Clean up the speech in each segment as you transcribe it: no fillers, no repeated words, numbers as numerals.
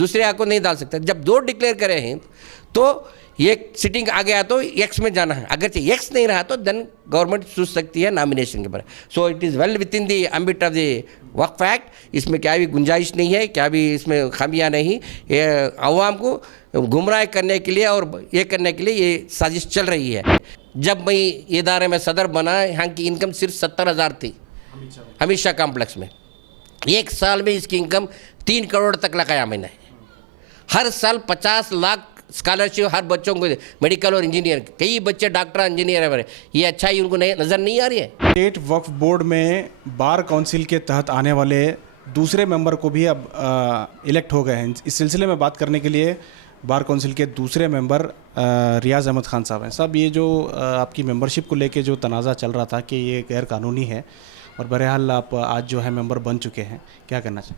दूसरे को नहीं डाल सकते। जब 2 डिक्लेयर करे हैं तो एक सिटिंग आ गया तो एक्स में जाना है, अगर एक्स नहीं रहा तो देन गवर्नमेंट सोच सकती है नॉमिनेशन के बारे। So it is well with in the ambit of the Waqf act. इसमें क्या भी गुंजाइश नहीं है, क्या भी इसमें खामियां नहीं। ये अवाम को गुमराह करने के लिए और ये करने के लिए ये साजिश चल रही है। जब मैं इदारे में सदर बना, यहाँ की इनकम सिर्फ 70,000 थी हमेशा कॉम्प्लेक्स में। 1 साल में इसकी इनकम 3 करोड़ तक लगाया मैंने। हर साल 50 लाख स्कॉलरशिप हर बच्चों को, मेडिकल और इंजीनियर, कई बच्चे डॉक्टर इंजीनियर है। ये अच्छाई उनको नज़र नहीं आ रही है। स्टेट वक्फ बोर्ड में बार काउंसिल के तहत आने वाले दूसरे मेंबर को भी अब इलेक्ट हो गए हैं। इस सिलसिले में बात करने के लिए बार काउंसिल के दूसरे मेंबर रियाज अहमद खान साहब हैं। साहब, ये जो आपकी मेंबरशिप को लेके जो तनाज़ा चल रहा था कि ये गैर कानूनी है, और बहरहाल आप आज जो है मेंबर बन चुके हैं, क्या करना चाहिए?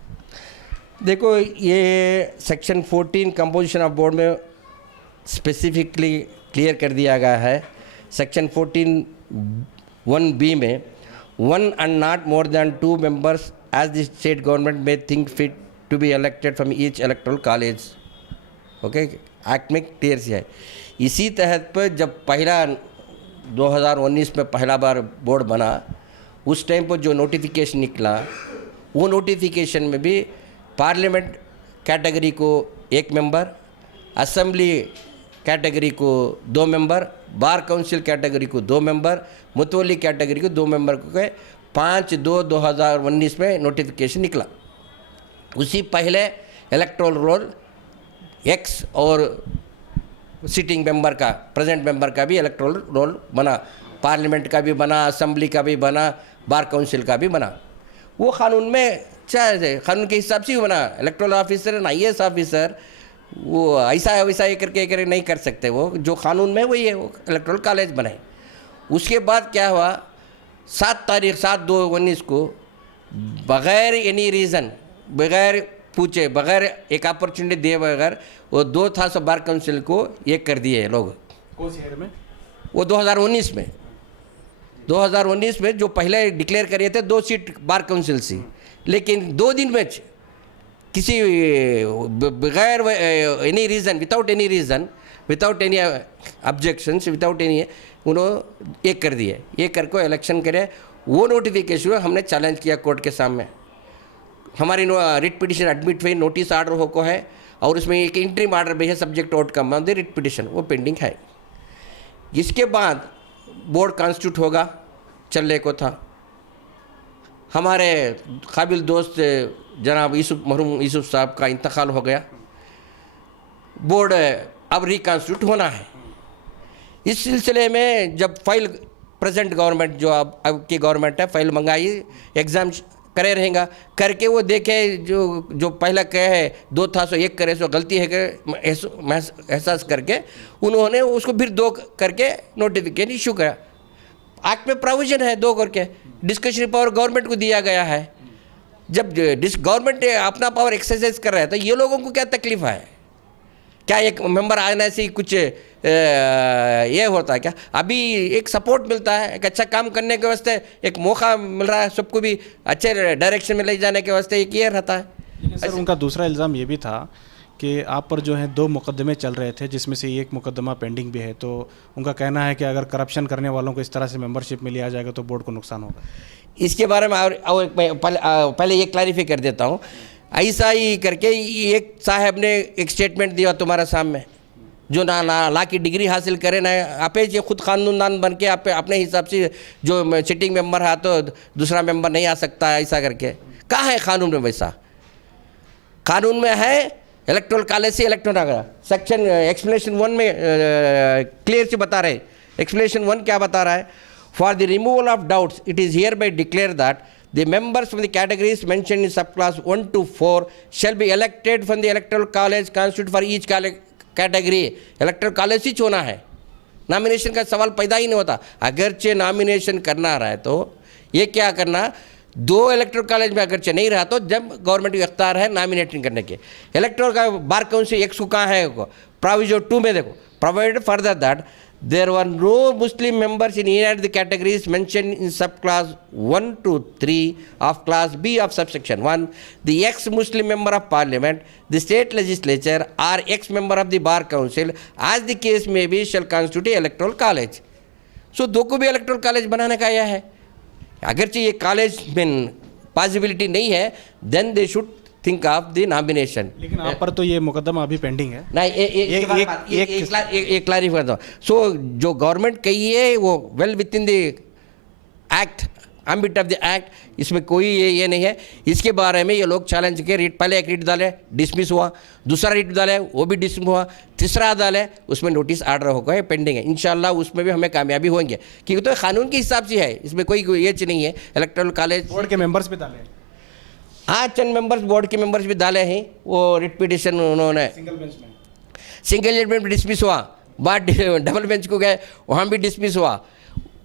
देखो, ये सेक्शन 14 कंपोजिशन ऑफ बोर्ड में स्पेसिफिकली क्लियर कर दिया गया है। सेक्शन 14(1)(b) में 1 and not more than 2 members as the state government may think fit to be elected from each electoral college। Okay, act में क्लियर से है। इसी तहत पर जब पहला 2019 में पहला बार बोर्ड बना, उस टाइम पर जो नोटिफिकेशन निकला, वो नोटिफिकेशन में भी पार्लियामेंट कैटेगरी को 1 मेंबर, असेंबली कैटेगरी को 2 मेंबर, बार काउंसिल कैटेगरी को 2 मेंबर, मुतवली कैटेगरी को 2 मेंबर को गए 5/2/2019 में नोटिफिकेशन निकला। उसी पहले इलेक्टोरल रोल एक्स और सिटिंग मेंबर का, प्रेजेंट मेंबर का भी इलेक्टोरल रोल बना, पार्लियामेंट का भी बना, असेंबली का भी बना, बार काउंसिल का भी बना। वो कानून में चाहे कानून के हिसाब से ही बना। Electoral officer and IAS officer वो ऐसा वैसा ये करके नहीं कर सकते। वो जो कानून में वही है, वो इलेक्टोरल कॉलेज बनाए। उसके बाद क्या हुआ, 7/2/19 को बग़ैर एनी रीज़न, बग़ैर पूछे, बग़ैर एक अपॉर्चुनिटी दिए बगैर वो 2 था सो बार काउंसिल को ये कर दिए लोग। कौन सी ईयर में? वो 2019 में। 2019 में जो पहले डिक्लेयर करे थे 2 सीट बार काउंसिल से, लेकिन 2 दिन में किसी बगैर any reason, without any reason, without any objections, without any, उन्होंने ये कर दिए। ये करके इलेक्शन करे। वो नोटिफिकेशन हमने चैलेंज किया कोर्ट के सामने। हमारी रिट पिटिशन एडमिट हुई, नोटिस ऑर्डर हो को है, और उसमें एक इंटरिम ऑर्डर भी है subject outcome of the writ petition, वो पेंडिंग है। इसके बाद बोर्ड कॉन्स्टिट्यूट होगा, चलने को था। हमारे काबिल दोस्त जनाब मरहूम यूसुफ साहब का इंतकाल हो गया। बोर्ड अब रिकॉन्स्टिट्यूट होना है। इस सिलसिले में जब फाइल प्रेजेंट गवर्नमेंट, जो अब की गवर्नमेंट है, फाइल मंगाई, एग्ज़ाम करे रहेगा, करके वो देखे जो पहला कहे 2 था सो 1 करे, सो गलती है कि एहसास करके उन्होंने उसको फिर 2 करके नोटिफिकेशन इशू करा। एक्ट में प्रोविजन है 2 करके, डिस्कशन पावर गवर्नमेंट को दिया गया है। जब गवर्नमेंट अपना पावर एक्सरसाइज कर रहा है तो ये लोगों को क्या तकलीफ है? क्या एक मेंबर आने से कुछ ये होता है क्या? अभी एक सपोर्ट मिलता है, एक अच्छा काम करने के वास्ते एक मौका मिल रहा है, सबको भी अच्छे डायरेक्शन में ले जाने के वास्ते एक ये रहता है। लेकिन सर, उनका दूसरा इल्ज़ाम ये भी था कि आप पर जो है 2 मुकदमे चल रहे थे, जिसमें से एक मुकदमा पेंडिंग भी है। तो उनका कहना है कि अगर करप्शन करने वालों को इस तरह से मेंबरशिप में लिया जाएगा तो बोर्ड को नुकसान होगा। इसके बारे में और पहले ये क्लैरिफाई कर देता हूँ। ऐसा ही करके एक साहब ने एक स्टेटमेंट दिया तुम्हारे सामने, जो ना ला की डिग्री हासिल करे ना, आप ये खुद कानूनदान बन के आप अपने हिसाब से जो सिटिंग मेंबर है तो दूसरा मेंबर नहीं आ सकता, ऐसा करके कहाँ है कानून में? वैसा कानून में है इलेक्टोरल कॉलेज से इलेक्टोरल सेक्शन एक्सप्लेनेशन 1 में क्लियर से बता रहे। एक्सप्लेनेशन 1 क्या बता रहा है? For the removal of doubts it is here by declare that the members from the categories mentioned in subclass 1 to 4 shall be elected from the electoral college constituted for each category। electoral college ही होना है, nomination का सवाल पैदा ही नहीं होता। अगरचे nomination करना रहा है तो ये क्या करना, 2 इलेक्टोरल कॉलेज में अगरचे नहीं रहा तो जब गवर्नमेंट को इख्तियार है नॉमिनेटिंग करने के। इलेक्टोरल का बार काउंसिल 100 कहाँ है? प्रोविजन 2 में देखो, provided further that there were no Muslim members in any of the categories mentioned in subclass 1 to 3 of class B of subsection 1. The ex-Muslim member of parliament, the state legislature or ex-member of the bar council, as the case may be, shall constitute electoral college. So दो को भी electoral college बनाने का आया है. अगरचे ये college में possibility नहीं है, then they should think of the nomination. लेकिन आप पर तो ये मुकदमा अभी पेंडिंग है. नहीं एक क्लैरिफाई करता हूँ. सो जो गवर्नमेंट कही है वो well with in the act, ambit of the act, इसमें कोई ये नहीं है. इसके बारे में ये लोग चैलेंज के रीट, पहले एक रीट डाले, डिसमिस हुआ, दूसरा रीट डाले, वो भी डिसमिस हुआ, तीसरा डाले, उसमें नोटिस आर्डर होगा, है पेंडिंग है. इंशाल्लाह उसमें भी हमें कामयाबी होंगे, क्योंकि तो कानून के हिसाब से है, इसमें कोई ये चीज़ नहीं है. इलेक्टोरल कॉलेज बोर्ड के मेंबर्स भी डाले, हाँ चंद मेंबर्स बोर्ड के मेंबर्स भी डाले हैं. वो रिट पिटिशन उन्होंने सिंगल बेंच में डिसमिस हुआ, बाद डबल बेंच को गए, वहाँ भी डिसमिस हुआ.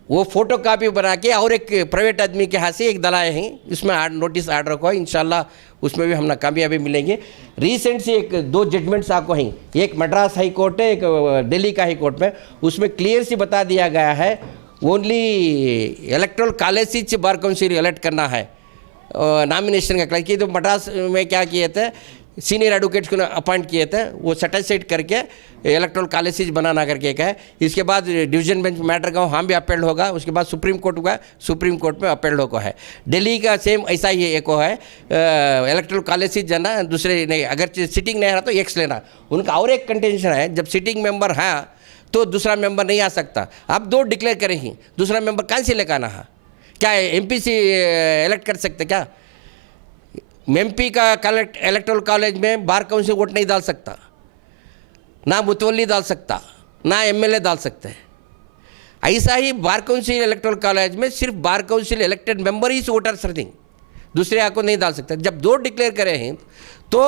वो फोटो कापी बना के और एक प्राइवेट आदमी के हाथ से एक दलाए हैं, इसमें नोटिस आर्डर को है. इंशाल्लाह उसमें भी हम कामयाबी मिलेंगे. रिसेंट से एक दो जजमेंट्स आपको हैं, एक मद्रास हाई कोर्ट है, एक दिल्ली का हाई कोर्ट में, उसमें क्लियर से बता दिया गया है ओनली इलेक्टोरल कॉलेज से बार काउंसिल इलेक्ट करना है. नॉमिनेशन का क्लास किए तो मद्रास में क्या किए थे, सीनियर एडवोकेट्स को अपॉइंट किए थे, वो सेटिस्फाइड करके इलेक्टोरल कॉलेज बनाना करके कहा. इसके बाद डिवीजन बेंच मैटर का वहाँ भी अपील होगा, उसके बाद सुप्रीम कोर्ट हुआ, सुप्रीम कोर्ट में अपील होगा है. दिल्ली का सेम ऐसा ही एक है, इलेक्टोरल कॉलेज जाना, दूसरे नहीं, अगर सिटिंग नहीं रहा तो एक्स लेना. उनका और एक कंटेंशन है, जब सिटिंग मेंबर है तो दूसरा मेंबर नहीं आ सकता. आप दो डिक्लेयर करें ही, दूसरा मेंबर कहाँ से लेकर आना है? क्या एमपी से इलेक्ट कर सकते क्या? एमपी का इलेक्टोरल कॉलेज में बार काउंसिल वोट नहीं डाल सकता, ना मुतवल्ली डाल सकता, ना एमएलए डाल सकते हैं. ऐसा ही बार काउंसिल इलेक्टोरल कॉलेज में सिर्फ बार काउंसिल इलेक्टेड मेंबर ही वोटर सर्विंग, दूसरे आको नहीं डाल सकते. जब दो डिक्लेयर करे हैं तो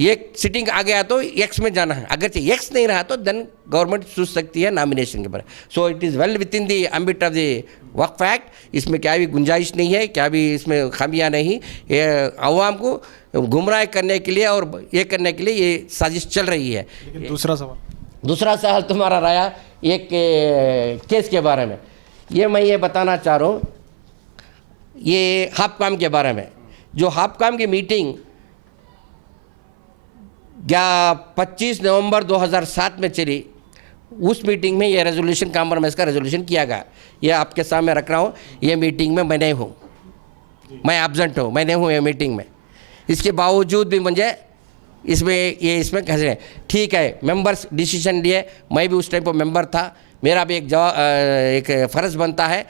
एक सिटिंग आ गया तो एक्स में जाना है, अगर एक्स नहीं रहा तो देन गवर्नमेंट सोच सकती है नॉमिनेशन के बारे. So it is well with in the ambit of the Waqf act. इसमें क्या भी गुंजाइश नहीं है, क्या भी इसमें खामियां नहीं. ये अवाम को गुमराह करने के लिए और ये करने के लिए ये साजिश चल रही है. लेकिन दूसरा सवाल तुम्हारा रहा एक केस के बारे में. ये मैं ये बताना चाह रहा हूँ, ये हापकाम के बारे में. जो हापकाम की मीटिंग 25 नवंबर 2007 में चली, उस मीटिंग में ये रेजोल्यूशन, कॉम्प्रोमाइज़ का रेजोल्यूशन किया गया. ये आपके सामने रख रहा हूँ. ये मीटिंग में मैं नहीं हूँ, मैं एब्सेंट हूँ, मैं नहीं हूँ ये मीटिंग में. इसके बावजूद भी मुझे इसमें कह रहे ठीक है, मेंबर्स डिसीजन लिए, मैं भी उस टाइम पर मेंबर था, मेरा भी एक फ़र्ज़ बनता है.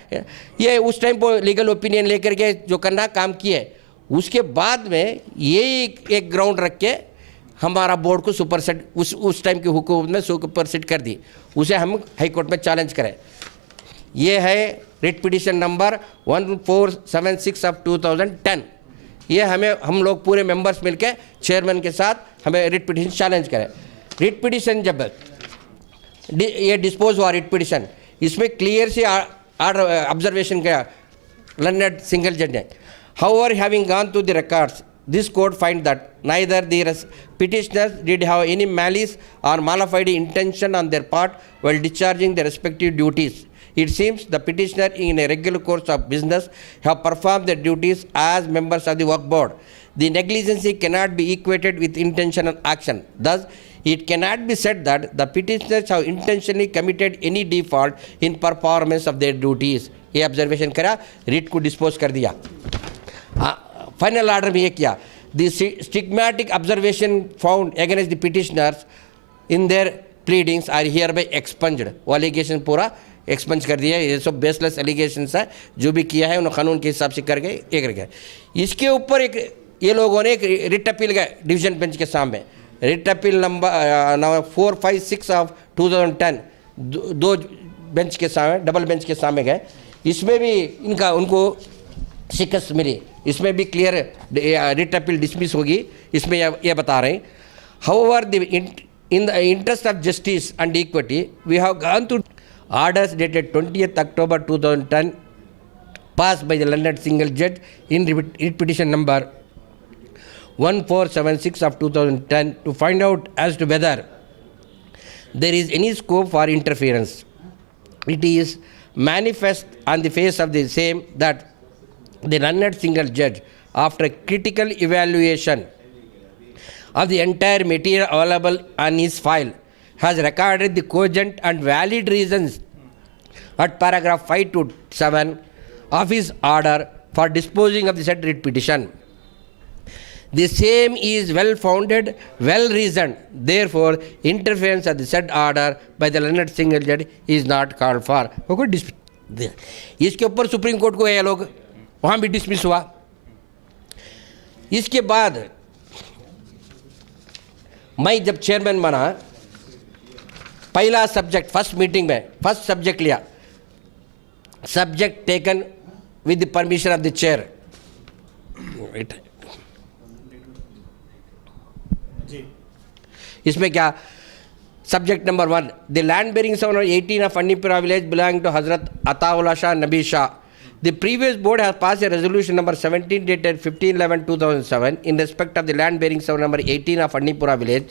ये उस टाइम पर लीगल ओपिनियन लेकर के जो करना काम किए, उसके बाद में ये एक ग्राउंड रख के हमारा बोर्ड को सुपरसेट, उस टाइम की हुकूमत में सुपरसेट कर दी, उसे हम हाई कोर्ट में चैलेंज करें. ये है रिट पिटिशन नंबर 1476 ऑफ 2010. ये हम लोग पूरे मेंबर्स मिलके चेयरमैन के साथ हमें रिट पिटिशन चैलेंज करें. रिट पिटिशन जब ये डिस्पोज हुआ रिट पिटिशन, इसमें क्लियर से आर्डर ऑब्जर्वेशन किया लर्नड सिंगल जज ने. However, having gone through the records, this court find that neither the petitioners did have any malice or malafide intention on their part while discharging their respective duties. It seems the petitioner in a regular course of business have performed their duties as members of the work board. The negligence cannot be equated with intentional action. Thus, it cannot be said that the petitioners have intentionally committed any default in performance of their duties. ये observation करा, writ को dispose कर दिया. Final order में ये किया, the stigmatic observation found against the petitioners in their pleadings are hereby expunged. वो allegation पूरा एक्सपंज कर दिया. ये सब बेसलेस एलिगेशंस है, जो भी किया है उन्होंने कानून के हिसाब से कर गए, ये कर गए. इसके ऊपर एक ये लोगों ने एक रिट अपील गए डिवीजन बेंच के सामने. रिट अपील नंबर 456 ऑफ 2010 दो बेंच के सामने, डबल बेंच के सामने गए. इसमें भी उनको शिकस्त मिली. इसमें भी क्लियर रिट अपील डिसमिस होगी, इसमें ये बता रहे हैं. However, in the interest of justice and equity, we have gone through orders dated 20th October 2010 passed by the London single judge in writ petition number 1476 of 2010 to find out as to whether there is any scope for interference it is manifest on the face of the same that the learned single judge, after critical evaluation of the entire material available on his file, has recorded the cogent and valid reasons at paragraph 5 to 7 of his order for disposing of the said writ petition. The same is well founded, well reasoned. Therefore, interference of the said order by the learned single judge is not called for. इसके ऊपर supreme court को ये लोग वहाँ भी dismiss हुआ. इसके बाद मैं जब चेयरमैन बना, पहला सब्जेक्ट फर्स्ट मीटिंग में फर्स्ट सब्जेक्ट लिया, subject taken with the permission of the chair. इसमें क्या subject number 1, the land bearing some number 18 of Annipura village belonging to Hazrat Ataullah Shah Nabi Shah. The previous board has passed a resolution number 17 dated 15/11/2007 in respect of the land bearing sum number 18 of Annipura village,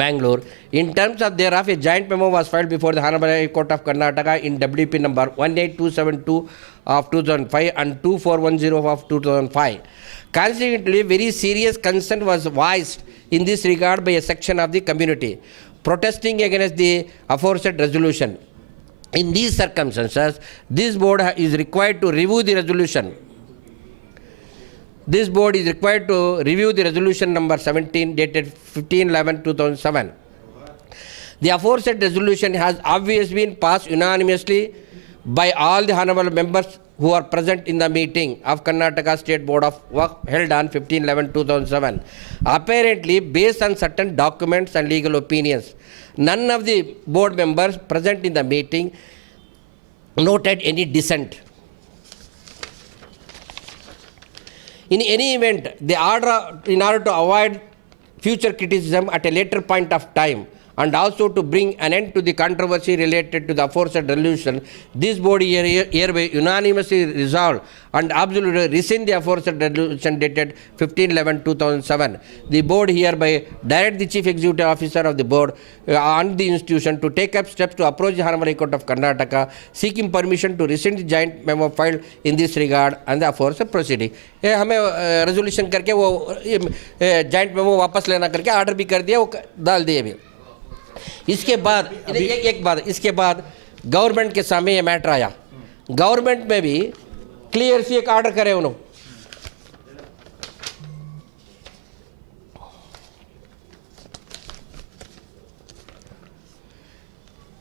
Bangalore. In terms of thereof, a joint memo was filed before the Honorable High Court of Karnataka in WP number 18272 of 2005 and 2410 of 2005. Consequently, very serious concern was voiced in this regard by a section of the community protesting against the aforesaid resolution. In these circumstances, this board is required to review the resolution. This board is required to review the resolution number 17 dated 15/11/2007. The aforesaid resolution has obviously been passed unanimously by all the honorable members who are present in the meeting of Karnataka State Board of Work held on 15/11/2007. Apparently, based on certain documents and legal opinions, none of the board members present in the meeting noted any dissent. In any event, the order, in order to avoid future criticism at a later point of time, and also to bring an end to the controversy related to the aforesaid resolution, this board hereby unanimously resolved and absolutely rescind the aforesaid resolution dated 15/11/2007. The board hereby direct the Chief Executive Officer of the board and the institution to take up steps to approach the Honorable High Court of Karnataka, seeking permission to rescind the joint memo filed in this regard and the aforesaid proceeding. ये हमें resolution करके वो joint memo वापस लेना करके order भी कर दिया, वो डाल दिए भी. इसके बाद एक बात, इसके बाद गवर्नमेंट के सामने ये मैटर आया. गवर्नमेंट में भी क्लियर सी एक ऑर्डर करे उन्होंने.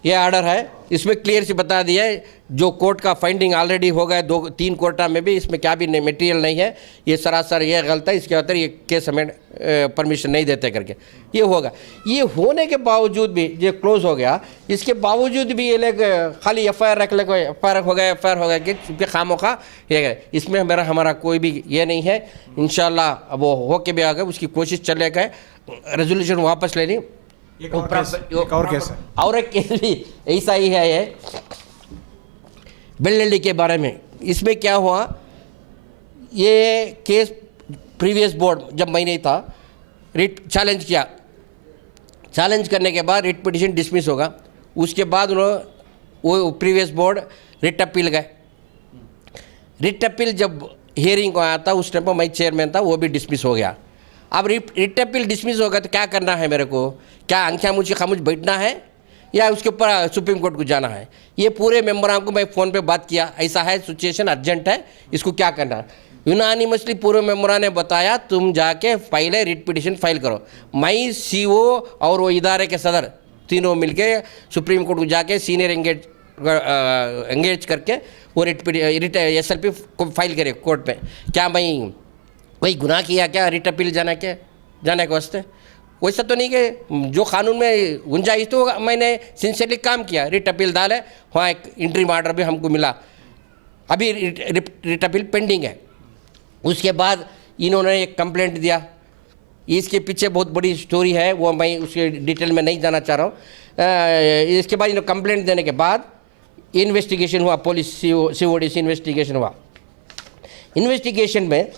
ये ऑर्डर है, इसमें क्लियर सी बता दिया है जो कोर्ट का फाइंडिंग ऑलरेडी हो गया 2-3 कोर्टा में भी, इसमें क्या भी मटेरियल नहीं है, ये सरासर ये गलत है, इसके अंदर ये केस हमें परमिशन नहीं देते करके ये होगा. ये होने के बावजूद भी ये क्लोज हो गया, इसके बावजूद भी ये लोग खाली एफआईआर रख ले, एफआईआर हो गया कि खामोखा ये गए. इसमें हमारा कोई भी ये नहीं है. इंशाल्लाह अब वो हो के भी आ गए, उसकी कोशिश चलेगा रेजोल्यूशन वापस लेनी. और एक केस भी ऐसा ही है, ये बेल्लल्ली के बारे में. इसमें क्या हुआ, ये केस प्रीवियस बोर्ड जब मैं नहीं था, रिट चैलेंज किया, चैलेंज करने के बाद रिट पिटीशन डिसमिस होगा. उसके बाद उन्होंने वो प्रीवियस बोर्ड रिट अपील गए. रिट अपील जब हियरिंग को आया था, उस टाइम पर मैं चेयरमैन था, वो भी डिसमिस हो गया. अब रिट अपील डिसमिस होगा तो क्या करना है मेरे को? क्या आंखें मुझे खामोश बैठना है या उसके ऊपर सुप्रीम कोर्ट को जाना है? ये पूरे मेंबरों को मैं फ़ोन पे बात किया, ऐसा है सिचुएशन अर्जेंट है, इसको क्या करना है. यूनानिमसली पूरे मेंबरों ने बताया तुम जाके पहले रिट पिटीशन फाइल करो. मैं सीओ और वो इदारे के सदर तीनों मिलके सुप्रीम कोर्ट को जाके सीनियर एंगेज करके वो रिट एसएलपी को फाइल करे कोर्ट में. क्या मैं कोई गुनाह किया क्या रिट अपील जाने के वास्ते? वैसा तो नहीं कि जो कानून में गुंजाइश तो मैंने सिंसियरली काम किया. रिट अपील डाले, वहाँ एक इंट्रीम ऑर्डर भी हमको मिला, अभी रिट अपील पेंडिंग है. उसके बाद इन्होंने एक कंप्लेंट दिया. इसके पीछे बहुत बड़ी स्टोरी है, वो मैं उसके डिटेल में नहीं जाना चाह रहा हूँ. इसके बाद इन्होंने कंप्लेंट देने के बाद इन्वेस्टिगेशन हुआ, पुलिस CODC इन्वेस्टिगेशन हुआ. इन्वेस्टिगेशन में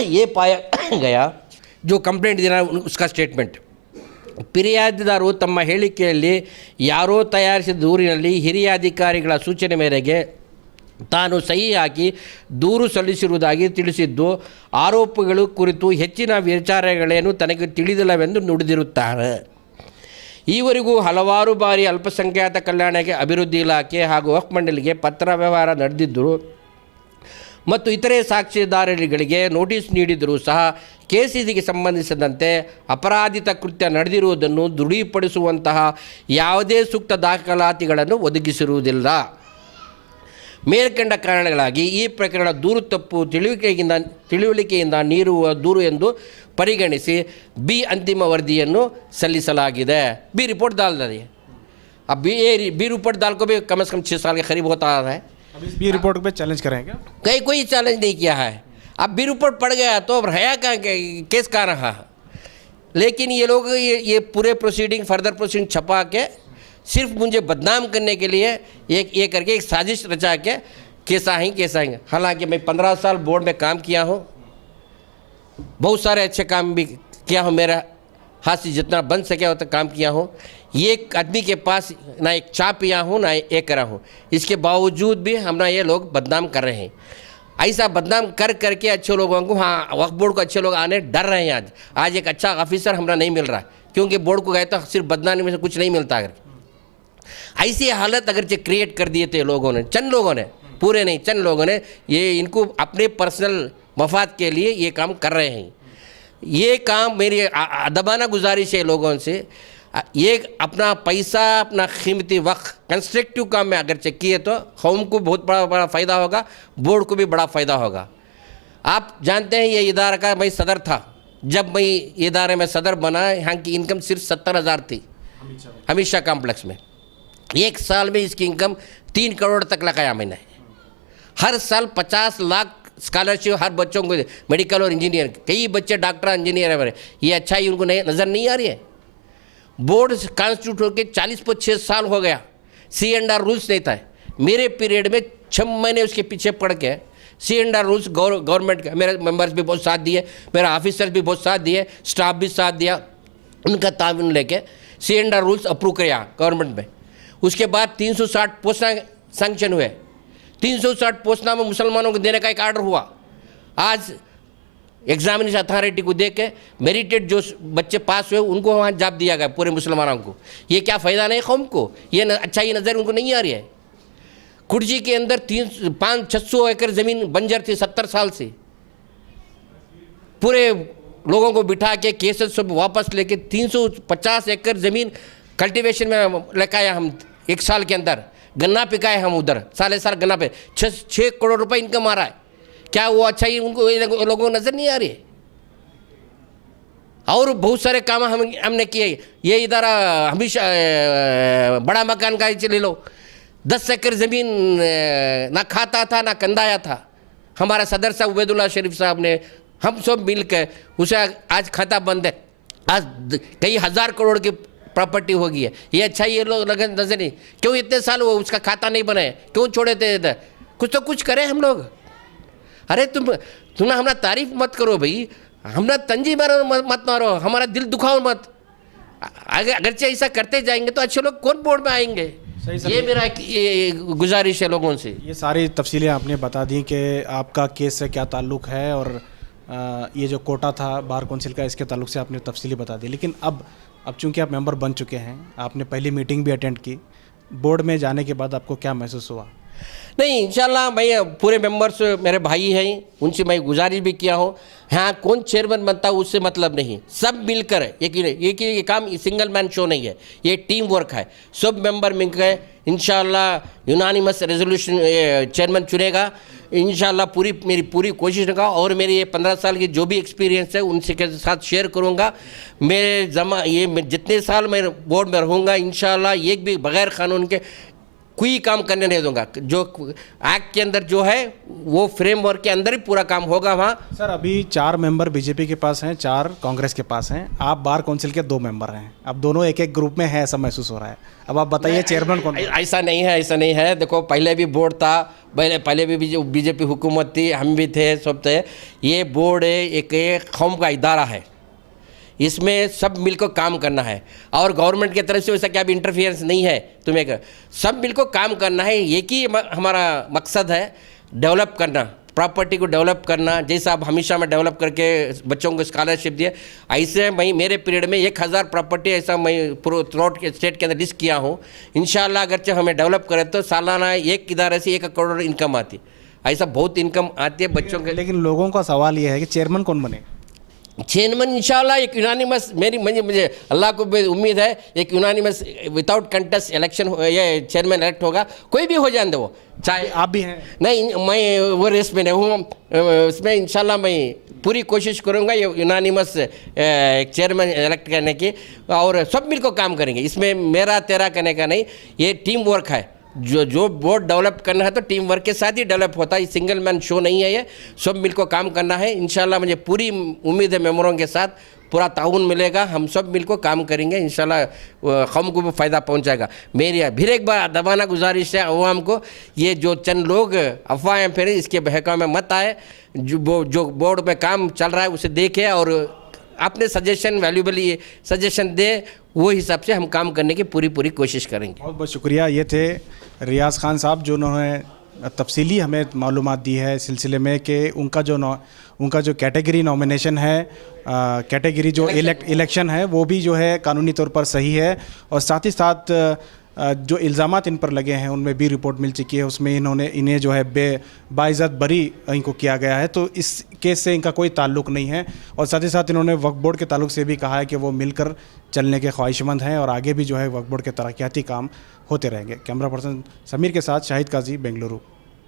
ये पाया गया जो कंप्लेंट देना उसका स्टेटमेंट, ಫಿರ್ಯಾದಿದಾರರು ತಮ್ಮ ಹೇಳಿಕೆಯಲ್ಲಿ ಯಾರೋ ತಯಾರಿಸಿದ ದೂರಿನಲ್ಲಿ ಹಿರಿಯ ಅಧಿಕಾರಿಗಳ ಸೂಚನೆ ಮೇರೆಗೆ ತಾನು ಸಹಿ ಹಾಕಿ ದೂರು ಸಲ್ಲಿಸಿರುವುದಾಗಿ ತಿಳಿಸಿದ್ದು, ಆರೋಪಗಳು ಕುರಿತು ಹೆಚ್ಚಿನ ವಿಚಾರಗಳೇನು ತನಗೆ ತಿಳಿದಿಲ್ಲವೆಂದು ನುಡಿದಿರುತ್ತಾರೆ. ಈವರೆಗೂ ಹಲವಾರು ಬಾರಿ ಅಲ್ಪಸಂಖ್ಯಾತ ಕಲ್ಯಾಣಕ್ಕೆ ಅಭಿವೃದ್ಧಿ ಇಲಾಖೆ ಹಾಗೂ ವಕ್ಫ್ ಮಂಡಳಿಗೆ ಪತ್ರ ವ್ಯವಹಾರ ನಡೆದಿದ್ದರು ಮತ್ತು ಇತರೆ ಸಾಕ್ಷಿದಾರರಿಗೆ ನೋಟಿಸ್ ನೀಡಿದರೂ ಸಹ ಕೇಸಿಗೆ ಸಂಬಂಧಿಸಿದಂತೆ ಅಪರಾಧಿತ ಕೃತ್ಯ ನಡೆದಿರುವುದನ್ನು ದೃಢೀಪಡಿಸುವಂತಹ ಯಾವುದೇ ಸೂಕ್ತ ದಾಖಲಾತಿಗಳನ್ನು ಒದಗಿಸಿರುವುದಿಲ್ಲ. ಮೇಲ್ಕಂಡ ಕಾರಣಗಳಾಗಿ ಈ ಪ್ರಕರಣ ದೂರು ತಪ್ಪು ತಿಳುವಳಿಕೆಯಿಂದ ನೀಡುವ ದೂರು ಎಂದು ಪರಿಗಣಿಸಿ ಬಿ ಅಂತಿಮ ವರದಿಯನ್ನು ಸಲ್ಲಿಸಲಾಗಿದೆ. बी रिपोर्ट डाल दिए. अब बी रिपोर्ट डाल को भी कम से कम 6 साल के करीब होता है. अब इस बी रिपोर्ट पे चैलेंज करेंगे? कोई चैलेंज नहीं किया है. अब बी रिपोर्ट पड़ गया तो अब रहा का केस कहाँ रहा. लेकिन ये लोग ये पूरे प्रोसीडिंग फर्दर प्रोसीडिंग छपा के सिर्फ मुझे बदनाम करने के लिए ये करके एक साजिश रचा के कैसा ही. हालांकि मैं 15 साल बोर्ड में काम किया हूँ, बहुत सारे अच्छे काम भी किया हूँ, मेरा हाथ से जितना बन सके उतना काम किया हूँ. एक आदमी के पास ना एक चाय पिया हूँ ना एक करा हूँ, इसके बावजूद भी हमारा ये लोग बदनाम कर रहे हैं. ऐसा बदनाम कर करके अच्छे लोगों को, हाँ वक्फ बोर्ड को अच्छे लोग आने डर रहे हैं. आज एक अच्छा ऑफिसर हमारा नहीं मिल रहा है, क्योंकि बोर्ड को गए तो सिर्फ बदनामी में से कुछ नहीं मिलता. अगर ऐसी हालत अगर जो क्रिएट कर दिए थे लोगों ने, चंद लोगों ने, पूरे नहीं चंद लोगों ने, ये इनको अपने पर्सनल मफाद के लिए ये काम कर रहे हैं. ये काम मेरी अदबाना गुजारिश है लोगों से, ये अपना पैसा अपना कीमती वक्त कंस्ट्रक्टिव काम में अगर चेक किए तो कौम को बहुत बड़ा फ़ायदा होगा, बोर्ड को भी बड़ा फ़ायदा होगा. आप जानते हैं ये इदारा का मैं सदर था. जब मैं इदारे में सदर बना, यहाँ की इनकम सिर्फ 70,000 थी हमेशा कॉम्प्लेक्स में. एक साल में इसकी इनकम 3 करोड़ तक लगाया मैंने. हर साल 50 लाख स्कॉलरशिप हर बच्चों को, मेडिकल और इंजीनियर, कई बच्चे डॉक्टर इंजीनियर है मेरे. ये अच्छा ही उनको नज़र नहीं आ रही है. बोर्ड कॉन्स्टिट्यूट होकर 40-6 साल हो गया, C&R रूल्स नहीं था. मेरे पीरियड में 6 महीने उसके पीछे पड़ के C&R रूल्स गवर्नमेंट का, मेरे मेंबर्स भी बहुत साथ दिए, मेरा ऑफिसर भी बहुत साथ दिए, स्टाफ भी साथ दिया, उनका ताउन लेके C&R रूल्स अप्रूव किया गवर्नमेंट में. उसके बाद 360 पोस्टा सैंक्शन हुए. 360 पोस्टा में मुसलमानों को देने का एक आर्डर हुआ. आज एग्जामिनेशन अथॉरिटी को दे के मेरिटेड जो बच्चे पास हुए उनको वहाँ जॉब दिया गया पूरे मुसलमानों को. ये क्या फ़ायदा नहीं कौम को, ये अच्छा ही नज़र उनको नहीं आ रही है. कुर्जी के अंदर 500-600 एकड़ ज़मीन बंजर थी 70 साल से. पूरे लोगों को बिठा के केसेस सब वापस लेके 350 एकड़ ज़मीन कल्टीवेशन में लगाया हम. 1 साल के अंदर गन्ना पिकाए हम उधर, साल गन्ना पे 6 करोड़ रुपए इनकम आ रहा है. क्या वो अच्छा ही उनको लोगों को नज़र नहीं आ रही है. और बहुत सारे काम हमने किए. ये इदारा हमेशा बड़ा मकान का ले लो, 10 एकड़ ज़मीन ना खाता था ना कंदाया था. हमारा सदर साहब उबैदुल्ला शरीफ साहब ने हम सब मिल कर उसे आज खाता बंद है. आज कई हज़ार करोड़ की प्रॉपर्टी हो गई है. ये अच्छा ये लोग नजर नहीं, क्यों इतने साल वो उसका खाता नहीं बनाए, क्यों छोड़े थे इधर. कुछ तो कुछ करें हम लोग. अरे तुम ना हमारा तारीफ मत करो भाई, हमारा तंजी मारो मत मारो, हमारा दिल दुखाओ मत. अगरचे ऐसा करते जाएंगे तो अच्छे लोग कौन बोर्ड में आएंगे. ये मेरा गुजारिश है लोगों से. ये सारी तफसीलें आपने बता दी कि आपका केस से क्या ताल्लुक़ है और ये जो कोटा था बार कौंसिल का, इसके ताल्लुक़ से आपने तफसीली बता दी. लेकिन अब चूंकि आप मेंबर बन चुके हैं, आपने पहली मीटिंग भी अटेंड की, बोर्ड में जाने के बाद आपको क्या महसूस हुआ? नहीं, इंशाल्लाह मैं पूरे मेंबर्स मेरे भाई हैं, उनसे मैं गुजारिश भी किया हूँ. हाँ, कौन चेयरमैन बनता है उससे मतलब नहीं, सब मिलकर ये काम सिंगल मैन शो नहीं है, ये टीम वर्क है. सब मेंबर मिलकर इंशाल्लाह यूनानिमस रेजोल्यूशन चेयरमैन चुनेगा. इंशाल्लाह मेरी पूरी कोशिश रहेगा. और मेरी ये 15 साल की जो भी एक्सपीरियंस है उनसे के साथ शेयर करूँगा. ये जितने साल मैं बोर्ड में रहूँगा इंशाल्लाह एक भी बगैर कानून के कोई काम करने नहीं दूंगा. जो एक्ट के अंदर जो है वो फ्रेमवर्क के अंदर ही पूरा काम होगा वहाँ. सर, अभी 4 मेंबर बीजेपी के पास हैं, 4 कांग्रेस के पास हैं, आप बार कौंसिल के 2 मेंबर हैं. अब दोनों एक ग्रुप में है, ऐसा महसूस हो रहा है. अब आप बताइए चेयरमैन कौन? ऐसा नहीं है. देखो, पहले भी बोर्ड था, पहले भी बीजेपी हुकूमत थी, हम भी थे, सब थे. ये बोर्ड है एक कौम का इदारा है. इसमें सब मिलकर काम करना है और गवर्नमेंट की तरफ से वैसा क्या भी इंटरफियरेंस नहीं है। तुम्हें सब मिलकर काम करना है, एक ही हमारा मकसद है, डेवलप करना, प्रॉपर्टी को डेवलप करना। जैसा आप हमेशा में डेवलप करके बच्चों को स्कॉलरशिप दिए, ऐसे मैं मेरे पीरियड में 1000 प्रॉपर्टी ऐसा मैं थ्रू के स्टेट के अंदर लिस्ट किया हूँ। इंशाल्लाह अगरचे हमें डेवलप करें तो सालाना एक इदारे से 1 करोड़ इनकम आती, ऐसा बहुत इनकम आती है बच्चों के। लेकिन लोगों का सवाल ये है कि चेयरमैन कौन बने? चेयरमैन इंशाल्लाह एक यूनानिमस, मुझे अल्लाह को उम्मीद है एक यूनानिमस विदाउट कंटेस्ट इलेक्शन ये चेयरमैन इलेक्ट होगा, कोई भी हो जाए वो, चाहे आप भी हैं? नहीं, मैं वो रेस में नहीं हूँ, उसमें इंशाल्लाह मैं पूरी कोशिश करूँगा ये यूनानिमस एक चेयरमैन इलेक्ट करने की, और सब मिलकर काम करेंगे। इसमें मेरा तेरा करने का नहीं, ये टीम वर्क है। जो बोर्ड डेवलप करना है तो टीम वर्क के साथ ही डेवलप होता है, सिंगल मैन शो नहीं है, ये सब मिलकर काम करना है। इंशाल्लाह मुझे पूरी उम्मीद है मेंबरों के साथ पूरा ताउन मिलेगा, हम सब मिलकर काम करेंगे, इंशाल्लाह कौम को भी फ़ायदा पहुंचाएगा। मेरी फिर एक बार दबाना गुजारिश है अवाम को, ये जो चंद लोग अफवाहें फिर इसके बहकावे में मत आए, जो बोर्ड में काम चल रहा है उसे देखें और अपने सजेशन वैल्यूबल सजेशन दे, वो हिसाब से हम काम करने की पूरी कोशिश करेंगे। बहुत बहुत शुक्रिया। ये थे रियाज़ खान साहब जो उन्होंने तफसीली हमें मालूमात दी है इस सिलसिले में कि उनका जो कैटेगरी नॉमिनेशन है, कैटेगरी जो इलेक्शन है वो भी जो है कानूनी तौर पर सही है, और साथ ही साथ जो इल्ज़ामात इन पर लगे हैं उनमें भी रिपोर्ट मिल चुकी है, उसमें इन्हें जो है बाइज़्ज़त बरी इनको किया गया है, तो इस केस से इनका कोई ताल्लुक़ नहीं है। और साथ ही साथ इन्होंने वक्फ बोर्ड के ताल्लुक़ से भी कहा है कि वो मिलकर चलने के ख्वाहिशमंद हैं और आगे भी जो है वक्फ बोर्ड के तरक्याती काम होते रहेंगे। कैमरा पर्सन समीर के साथ शाहिद काजी, बेंगलुरु।